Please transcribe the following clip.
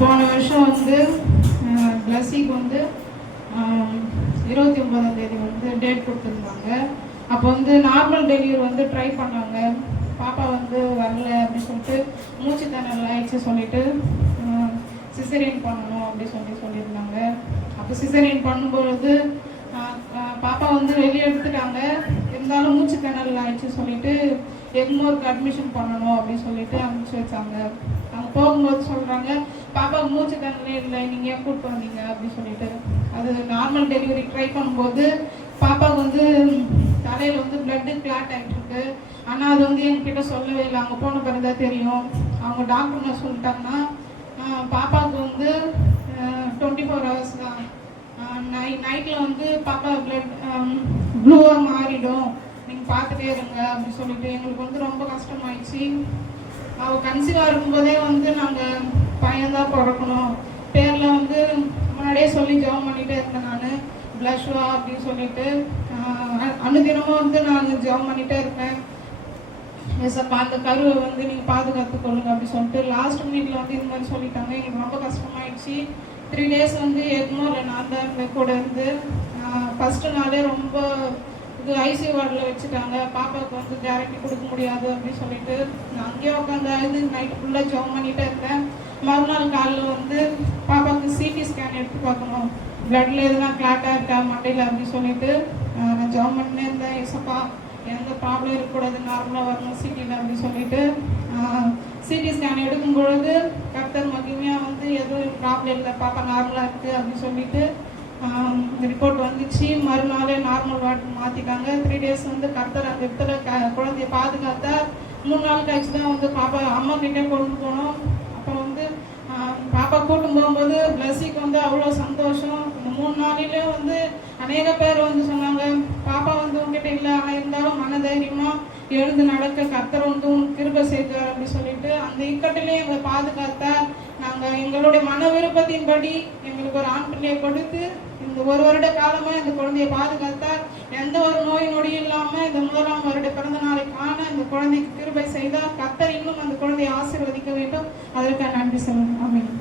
போன வருஷம் வந்து பிளஸிக்கு வந்து இருபத்தி ஒன்பதாம் தேதி வந்து டேட் கொடுத்துருந்தாங்க. அப்போ வந்து நார்மல் டெலிவரி வந்து ட்ரை பண்ணாங்க. பாப்பா வந்து வரல அப்படின்னு சொல்லிட்டு மூச்சு திணறல் ஆயிடுச்சு சொல்லிட்டு சிசரியன் பண்ணணும் அப்படி சொல்லி சொல்லியிருந்தாங்க. அப்போ சிசரியன் பண்ணும்பொழுது பாப்பா வந்து வெளியே எடுத்துட்டாங்க. இருந்தாலும் மூச்சு திணறல் ஆயிடுச்சு சொல்லிட்டு எக்மோருக்கு அட்மிஷன் பண்ணணும் அப்படின்னு சொல்லிட்டு அனுப்பிச்சு வச்சாங்க. அங்கே போகும்போது சொல்கிறாங்க பாப்பாவுக்கு மூச்சு திணறலே இல்லை நீங்கள் ஏன் கூப்பிட்டு வந்தீங்க அப்படின்னு சொல்லிட்டு. அது நார்மல் டெலிவரி ட்ரை பண்ணும்போது பாப்பாவுக்கு வந்து தலையில் வந்து பிளட்டு கிளாட் ஆகிட்டுருக்கு ஆனால் அது வந்து என்கிட்ட சொல்லவே இல்லை. அங்கே போன பிறகு தான் தெரியும். அவங்க டாக்டர் என்ன சொல்லிட்டாங்கன்னா பாப்பாவுக்கு வந்து டுவெண்ட்டி ஃபோர் ஹவர்ஸ் தான். நைட் நைட்டில் வந்து பாப்பா பிளட் ப்ளூவாக மாறிடும். நீங்கள் பார்த்துட்டே இருங்க அப்படின்னு சொல்லிட்டு எங்களுக்கு வந்து ரொம்ப கஷ்டமாயிடுச்சு. அவள் கன்சீவாக இருக்கும்போதே வந்து நாங்கள் பையன்தான் பிறக்கணும் பேரில் வந்து முன்னாடியே சொல்லி ஜெபம் பண்ணிகிட்டே இருந்தேன் நான். பிளஷ்வா அப்படின்னு சொல்லிட்டு அனுதினமும் வந்து நான் ஜெபம் பண்ணிகிட்டே இருப்பேன். ஏசப்பா அந்த கருவை வந்து நீங்கள் பாதுகாத்து கொள்ளுங்க அப்படி சொல்லிட்டு லாஸ்ட் மினிட்ல வந்து இந்த மாதிரி சொல்லிட்டாங்க. எங்களுக்கு ரொம்ப கஷ்டமாயிடுச்சு. த்ரீ டேஸ் வந்து எக்மோரில் நான் தான் இருந்தேன் கூட இருந்து. ஃபஸ்ட்டு நாளே ரொம்ப இது ஐசி வார்டில் வச்சுட்டாங்க. பாப்பாவுக்கு வந்து கேரண்டி கொடுக்க முடியாது அப்படின்னு சொல்லிட்டு நான் அங்கேயே உட்காந்து நைட்டு ஃபுல்லாக ஜெபம் பண்ணிகிட்டே இருந்தேன். மறுநாள் காலில் வந்து பாப்பாவுக்கு சிடி ஸ்கேன் எடுத்து பார்க்கணும். பிளட்ல எதுனா கிளாட்டாக இருக்கா மண்டையில் அப்படின்னு சொல்லிட்டு நான் ஜாம் பண்ணே இருந்தேன் எசப்பா எந்த ப்ராப்ளம் இருக்கக்கூடாது நார்மலாக வரணும் சிட்டியில் அப்படின்னு சொல்லிட்டு சிடி ஸ்கேன் எடுக்கும் பொழுது கர்த்தர் மகிமையாக வந்து எதுவும் ப்ராப்ளம் இல்லை பாப்பா நார்மலாக இருக்குது அப்படின்னு சொல்லிட்டு ரிப்போர்ட் வந்துச்சு. மறுநாளே நார்மல் வார்டு மாற்றிட்டாங்க த்ரீ டேஸ் வந்து கர்த்தர் அந்த இடத்துல க குழந்தைய பாதுகாத்தா மூணு நாள் கழிச்சு தான் வந்து பாப்பா அம்மா கிட்டே கொண்டு போனோம். அப்புறம் வந்து பாப்பா கூட்டும் போகும்போது பிளஸிக்கு வந்து அவ்வளோ சந்தோஷம். இந்த மூணு நாளிலே வந்து அநேக பேர் வந்து சொன்னாங்க பாப்பா வந்து உங்ககிட்ட இல்லை ஆனால் இருந்தாலும் மனதைரியமாக எழுந்து நடக்க கத்தர் வந்து உனக்கு கிருபை செய்தார் அப்படின்னு சொல்லிட்டு அந்த இக்கட்டிலே எங்களை பாதுகாத்தார் நாங்கள் எங்களுடைய மன விருப்பத்தின்படி எங்களுக்கு ஒரு ஆண் பிள்ளையை கொடுத்து இந்த ஒரு வருட காலமாக இந்த குழந்தையை பாதுகாத்தார். எந்த ஒரு நோய் நொடியும் இல்லாமல் இந்த முதலாம் வருட பிறந்த நாளை காண இந்த குழந்தைக்கு கிருபை செய்தால் கத்தர் இன்னும் அந்த குழந்தையை ஆசீர்வதிக்க அதற்காக நன்றி சொல்லணும் அமையும்